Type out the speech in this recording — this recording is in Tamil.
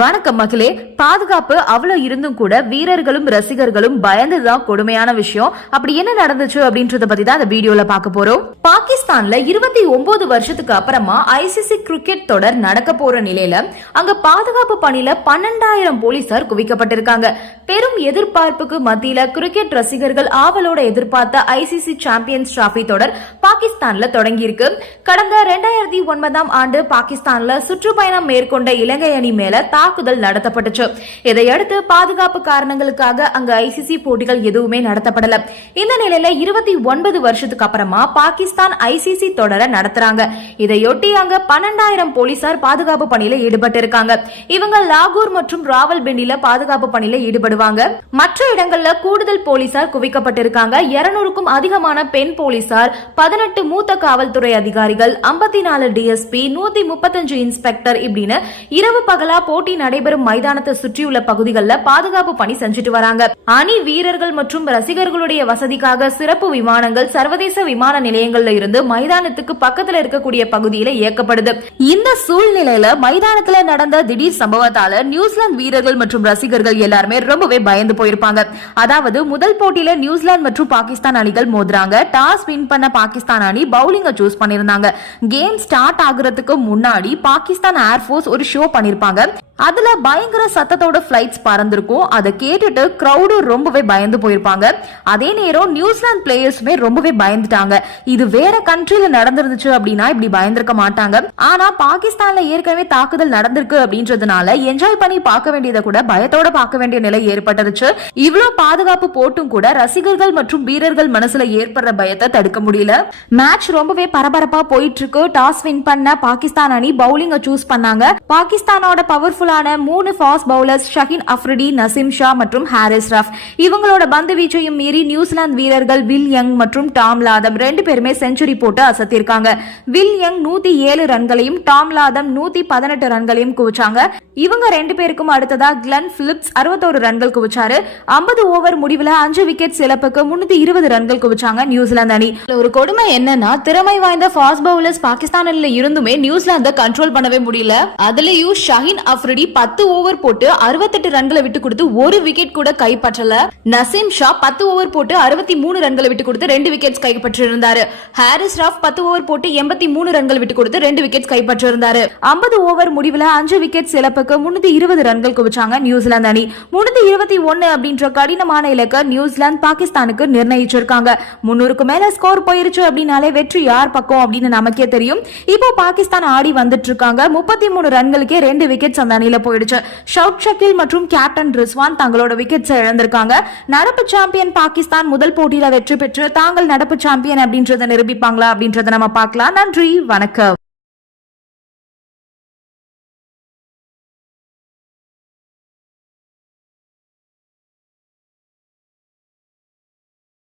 வணக்கம் மகளே. பாதுகாப்பு அவ்வளவு இருந்தும் கூட வீரர்களும் ரசிகர்களும் பயந்துதான் கொடுமையான விஷயம். அப்படி என்ன நடந்துச்சு அப்படின்றத பத்தி தான் இந்த வீடியோல பார்க்க போறோம். பாகிஸ்தான்ல இருபத்தி ஒன்பது வருஷத்துக்கு அப்புறமா ஐசிசி கிரிக்கெட் தொடர் நடக்க போற நிலையில அங்க பாதுகாப்பு பணியில பன்னெண்டாயிரம் போலீசார் குவிக்கப்பட்டிருக்காங்க. பெரும் எதிர்பார்ப்புக்கு மத்தியில கிரிக்கெட் ரசிகர்கள் ஆவலோட எதிர்பார்த்த ஐசிசி சாம்பியன்ஸ் டிராபி தொடர் பாகிஸ்தான்ல தொடங்கியிருக்கு. கடந்த ரெண்டாயிரத்தி ஒன்பதாம் ஆண்டு பாகிஸ்தான்ல சுற்றுப்பயணம் மேற்கொண்ட இலங்கை அணி மேல தாக்குதல் நடத்தப்பட்டுச்சு. இதையடுத்து பாதுகாப்பு காரணங்களுக்காக அங்கு ஐசிசி போட்டிகள் எதுவுமே நடத்தப்படல. இந்த நிலையில இருபத்தி ஒன்பது வருஷத்துக்கு அப்புறமா பாகிஸ்தான் ஐசிசி தொடர நடத்துறாங்க. இதையொட்டி அங்க பன்னெண்டாயிரம் போலீசார் பாதுகாப்பு பணியில ஈடுபட்டு இருக்காங்க. இவங்க லாகூர் மற்றும் ராவல்பிண்டில பாதுகாப்பு பணியில ஈடுபடுவாங்க. மற்ற இடங்கள்ல கூடுதல் போலீசார் குவிக்கப்பட்டிருக்காங்க. இருநூறுக்கும் அதிகமான பெண் போலீசார் பதினெட்டு மூத்த காவல்துறை அதிகாரிகள் ஐம்பத்தி நாலு டிஎஸ்பி நூத்தி முப்பத்தஞ்சு இன்ஸ்பெக்டர் இப்படின்னு இரவு பகலா போட்டி நடைபெறும் மைதானத்தை சுற்றியுள்ள பகுதிகளில் பாதுகாப்பு பணி செஞ்சுட்டு வராங்க. அணி வீரர்கள் மற்றும் ரசிகர்களுடைய வசதிக்காக சிறப்பு விமானங்கள் சர்வதேச விமான நிலையங்கள்ல இருந்து மைதானத்துக்கு பக்கத்துல இருக்கக்கூடிய பகுதியில இயக்கப்படுது. இந்த சூழ்நிலையில மைதானத்துல நடந்த திடீர் சம்பவத்தால நியூசிலாந்து வீரர்கள் மற்றும் ரசிகர்கள் எல்லாருமே ரொம்பவே பயந்து போயிருப்பாங்க. அதாவது முதல் போட்டியில நியூசிலாந்து மற்றும் பாகிஸ்தான் அணிகள் மோதுறாங்க. டாஸ் வின் பண்ண பாகிஸ்தான் அணி பவுலிங்க சூஸ் பண்ணிருந்தாங்க கேம் ஸ்டார்ட் ஆகுறதுக்கு முன்னாடி பாகிஸ்தான் ஏர்போர்ஸ் ஒரு ஷோ பண்ணிருப்பாங்க அதுல பயங்கர சத்தத்தோட பிளைட்ஸ் பறந்திருக்கும். அதை கேட்டுட்டு க்ரௌடும் ரொம்பவே பயந்து போயிருப்பாங்க. அதே நேரம் நியூசிலாந்து பிளேயர்ஸுமே ரொம்பவே பயந்துட்டாங்க. இது வேற கண்ட்ரில நடந்திருந்துச்சு அப்படின்னா இப்படி பயந்திருக்க மாட்டாங்க. ஆனா பாகிஸ்தான்ல ஏற்கனவே தாக்குதல் நடந்திருக்கு அப்படின்றதுனால என்ஜாய் பண்ணி பார்க்க வேண்டியதை கூட பயத்தோட பார்க்க வேண்டிய நிலை ஏற்பட்டுருச்சு. இவ்வளவு பாதுகாப்பு போட்டும் கூட ரசிகர்கள் மற்றும் வீரர்கள் மனசுல ஏற்படுற பயத்தை தடுக்க முடியல. மேட்ச் ரொம்பவே பரபரப்பா போயிட்டு இருக்கு டாஸ் வின் பண்ண பாகிஸ்தான் அணி பவுலிங்க சூஸ் பண்ணாங்க. பாகிஸ்தானோட பவர்ஃபுல்லான மூணு ஃபாஸ்ட் பவுலர்ஸ் ஷஹின் அஃப்ரிடி நசிம் ஷா மற்றும் ஹாரிஸ் ரஃப். இவங்களோட பந்து வீச்சையும் மீறி நியூசிலாந்து வீரர்கள் வில் யங் மற்றும் டாம் லாதம் ரெண்டு பேருமே செஞ்சுரி போட்டு அசத்திருக்காங்க. வில் யங் நூத்தி ஏழு ரன்களையும் டாம் லாதம் நூத்தி பதினெட்டு ரன்களையும் குவிச்சாங்க. இவங்க ரெண்டு பேருக்கும் அடுத்ததா கிளன் பிலிப்ஸ் அறுபத்தோரு ரன்கள் குவிச்சாரு. ஐம்பது ஓவர் முடிவில் அஞ்சு விக்கெட் இழப்புக்கு முன்னூத்தி இருபது ரன்கள் குவிச்சாங்க நியூசிலாந்து அணி. ஒரு கொடுமை என்னன்னா திறமை வாய்ந்த ஃபாஸ்ட் பவுலர்ஸ் பாகிஸ்தானில் இருந்துமே நியூசிலாந்தை கண்ட்ரோல் பண்ணவே முடியல. அதுலயும் ஷஹின் அஃப்ரி ஆல்ரெடி பத்து ஓவர் போட்டு அறுபத்தெட்டு ரன்களை விட்டு கொடுத்து ஒரு விக்கெட் கூட கைப்பற்றல. நசீம் ஷா பத்து ஓவர் போட்டு அறுபத்தி மூணு ரன்களை விட்டு கொடுத்து ரெண்டு விக்கெட்ஸ் கைப்பற்றிருந்தாரு. ஹாரிஸ் ராஃப் பத்து ஓவர் போட்டு எண்பத்தி மூணு ரன்கள் விட்டு கொடுத்து ரெண்டு விக்கெட்ஸ் கைப்பற்றிருந்தாரு. ஐம்பது ஓவர் முடிவுல அஞ்சு விக்கெட் இழப்புக்கு முன்னூத்தி இருபது ரன்கள் குவிச்சாங்க நியூசிலாந்து அணி. முன்னூத்தி இருபத்தி ஒன்னு அப்படின்ற கடினமான இலக்கை நியூசிலாந்து பாகிஸ்தானுக்கு நிர்ணயிச்சிருக்காங்க. முன்னூறுக்கு மேல ஸ்கோர் போயிருச்சு அப்படின்னாலே வெற்றி யார் பக்கம் அப்படின்னு நமக்கே தெரியும். இப்போ பாகிஸ்தான் ஆடி வந்துட்டு இருக்காங்க. முப்பத்தி மூணு ரன்களுக்கே ரெண்டு விக்கெட்ஸ் அந்த அணியில போயிடுச்சு. ஷவுட் ஷக்கில் மற்றும் கேப்டன் ரிஸ்வான் தங்களோட விக்கெட்ஸ் இழந்திருக்காங்க. நடப்பு சாம்பியன் பாகிஸ்தான் முதல் போட்டியில வெற்றி பெற்று தாங்கள் நடப்பு சாம்பியன் அப்படின்றத நிரூபிப்பாங்களா அப்படின்றத நம்ம பார்க்கலாம். நன்றி வணக்கம்.